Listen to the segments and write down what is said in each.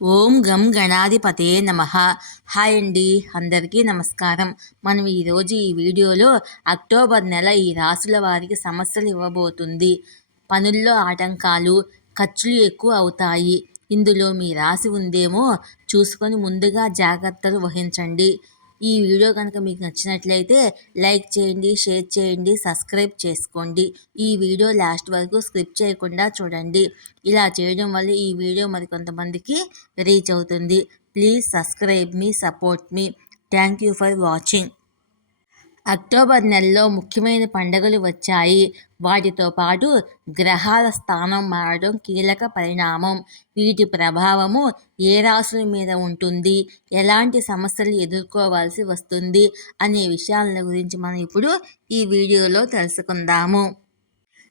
ఓం గం గణాధిపతే నమః. హాయ్ అండి, అందరికీ నమస్కారం. మనం ఈరోజు ఈ వీడియోలో అక్టోబర్ నెల ఈ రాశుల వారికి సమస్యలు ఇవ్వబోతుంది. పనుల్లో ఆటంకాలు, ఖర్చులు ఎక్కువ అవుతాయి. ఇందులో మీ రాశి ఉందేమో చూసుకొని ముందుగా జాగ్రత్తలు వహించండి. ఈ వీడియో కనుక మీకు నచ్చినట్లయితే లైక్ చేయండి, షేర్ చేయండి, సబ్స్క్రైబ్ చేసుకోండి. ఈ వీడియో లాస్ట్ వరకు స్కిప్ చేయకుండా చూడండి. ఇలా చేయడం వల్ల ఈ వీడియో మరికొంతమందికి రీచ్ అవుతుంది. Please subscribe me, support me. Thank you for watching. October నెలలో ముఖ్యమైన పండుగలు వచ్చాయి. వాటితో పాటు గ్రహాల స్థానం మారడం కీలక పరిణామం. వీటి ప్రభావము ఏ రాశుల మీద ఉంటుంది, ఎలాంటి సమస్యలు ఎదుర్కోవాల్సి వస్తుంది అనే విషయాల గురించి మనం ఇప్పుడు ఈ వీడియోలో తెలుసుకుందాము.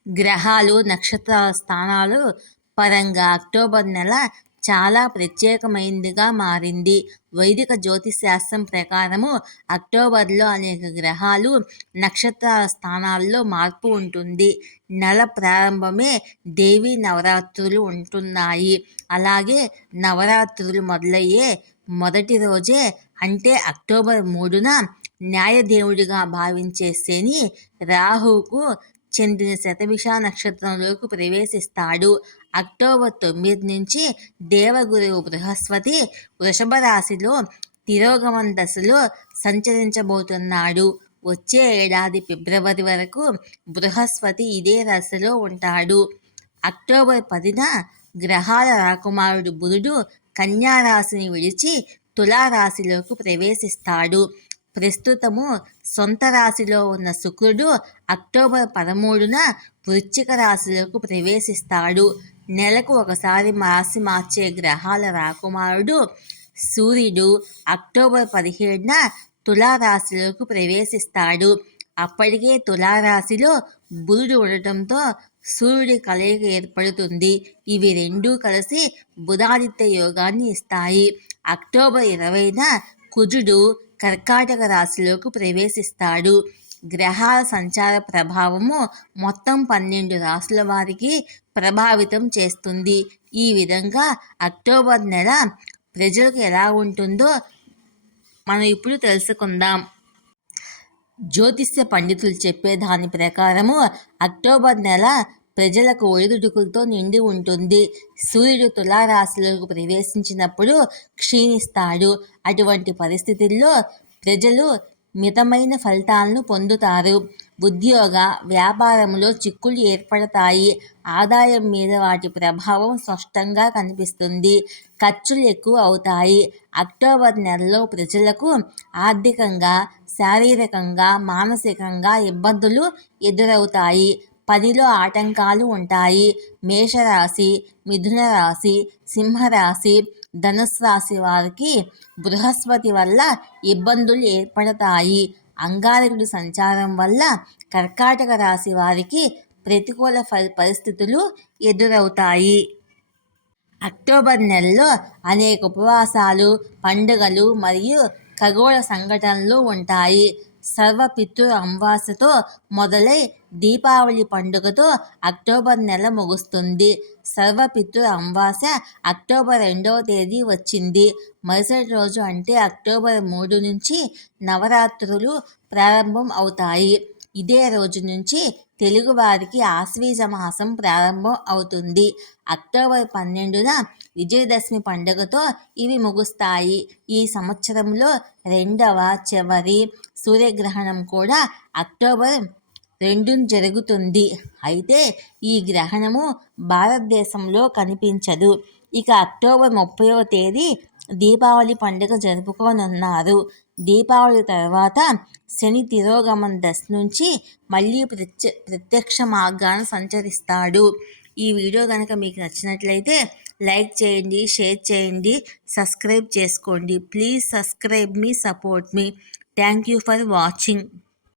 గ్రహాలు, నక్షత్ర స్థానాలు పరంగా అక్టోబర్ నెల చాలా ప్రత్యేకమైనదిగా మారింది. వైదిక జ్యోతిశాస్త్రం ప్రకారము అక్టోబర్లో అనేక గ్రహాలు, నక్షత్రాల స్థానాల్లో మార్పు ఉంటుంది. నెల ప్రారంభమే దేవీ నవరాత్రులు ఉంటున్నాయి. అలాగే నవరాత్రులు మొదలయ్యే మొదటి రోజే అంటే అక్టోబర్ 3న న్యాయదేవుడిగా భావించే శని రాహువుకు చెందిన శతభిష నక్షత్రంలోకి ప్రవేశిస్తాడు. అక్టోబర్ 9 నుంచి దేవగురువు బృహస్పతి వృషభ రాశిలో తిరోగమన దశలో సంచరించబోతున్నాడు. వచ్చే ఏడాది ఫిబ్రవరి వరకు బృహస్పతి ఇదే రాశిలో ఉంటాడు. అక్టోబర్ 10న గ్రహాల రాకుమారుడు బుధుడు కన్యా రాశిని విడిచి తులారాశిలోకి ప్రవేశిస్తాడు. ప్రస్తుతము సొంత రాశిలో ఉన్న శుక్రుడు అక్టోబర్ 13న వృశ్చిక రాశిలోకి ప్రవేశిస్తాడు. నెలకు ఒకసారి రాశి మార్చే గ్రహాల రాకుమారుడు సూర్యుడు అక్టోబర్ 17న తులారాశిలోకి ప్రవేశిస్తాడు. అప్పటికే తులారాశిలో బుధుడు ఉండటంతో సూర్యుడి కలయిక ఏర్పడుతుంది. ఇవి రెండూ కలిసి బుధాదిత్య యోగాన్ని ఇస్తాయి. అక్టోబర్ 20న కుజుడు కర్కాటక రాశిలోకి ప్రవేశిస్తాడు. గ్రహాల సంచార ప్రభావము మొత్తం 12 రాశుల వారికి ప్రభావితం చేస్తుంది. ఈ విధంగా అక్టోబర్ నెల ప్రజలకు ఎలా ఉంటుందో మనం ఇప్పుడు తెలుసుకుందాం. జ్యోతిష్య పండితులు చెప్పే దాని ప్రకారము అక్టోబర్ నెల ప్రజలకు ఒడిదుడుకులతో నిండి ఉంటుంది. సూర్యుడు తులారాశిలోకి ప్రవేశించినప్పుడు క్షీణిస్తాడు. అటువంటి పరిస్థితుల్లో ప్రజలు మితమైన ఫలితాలను పొందుతారు. ఉద్యోగ, వ్యాపారంలో చిక్కులు ఏర్పడతాయి. ఆదాయం మీద వాటి ప్రభావం స్పష్టంగా కనిపిస్తుంది. ఖర్చులు ఎక్కువ అవుతాయి. అక్టోబర్ నెలలో ప్రజలకు ఆర్థికంగా, శారీరకంగా, మానసికంగా ఇబ్బందులు ఎదురవుతాయి. పనిలో ఆటంకాలు ఉంటాయి. మేషరాశి, మిథున రాశి, సింహరాశి, ధనుస్సు రాశి వారికి బృహస్పతి వల్ల ఇబ్బందులు ఏర్పడతాయి. అంగారకుడి సంచారం వల్ల కర్కాటక రాశి వారికి ప్రతికూల పరిస్థితులు ఎదురవుతాయి. అక్టోబర్ నెలలో అనేక ఉపవాసాలు, పండుగలు మరియు ఖగోళ సంఘటనలు ఉంటాయి. సర్వపితృ అమావాస్యతో మొదలై దీపావళి పండుగతో అక్టోబర్ నెల ముగుస్తుంది. సర్వపితృ అమావాస్య అక్టోబర్ 2వ తేదీ వచ్చింది. మరుసటి రోజు అంటే అక్టోబర్ 3 నుంచి నవరాత్రులు ప్రారంభం అవుతాయి. ఇదే రోజు నుంచి తెలుగువారికి ఆశ్వీజ మాసం ప్రారంభం అవుతుంది. అక్టోబర్ 12న విజయదశమి పండుగతో ఇవి ముగుస్తాయి. ఈ సంవత్సరంలో రెండవ చివరి సూర్యగ్రహణం కూడా అక్టోబర్ 2న జరుగుతుంది. అయితే ఈ గ్రహణము భారతదేశంలో కనిపించదు. ఇక అక్టోబర్ 30వ తేదీ దీపావళి పండుగ జరుపుకోనున్నారు. దీపావళి తర్వాత శని తిరోగమన దశ నుంచి మళ్ళీ ప్రత్యక్ష మార్గాన సంచరిస్తాడు. ఈ వీడియో కనుక మీకు నచ్చినట్లయితే లైక్ చేయండి, షేర్ చేయండి, సబ్స్క్రైబ్ చేసుకోండి. Please subscribe me, support me. Thank you for watching.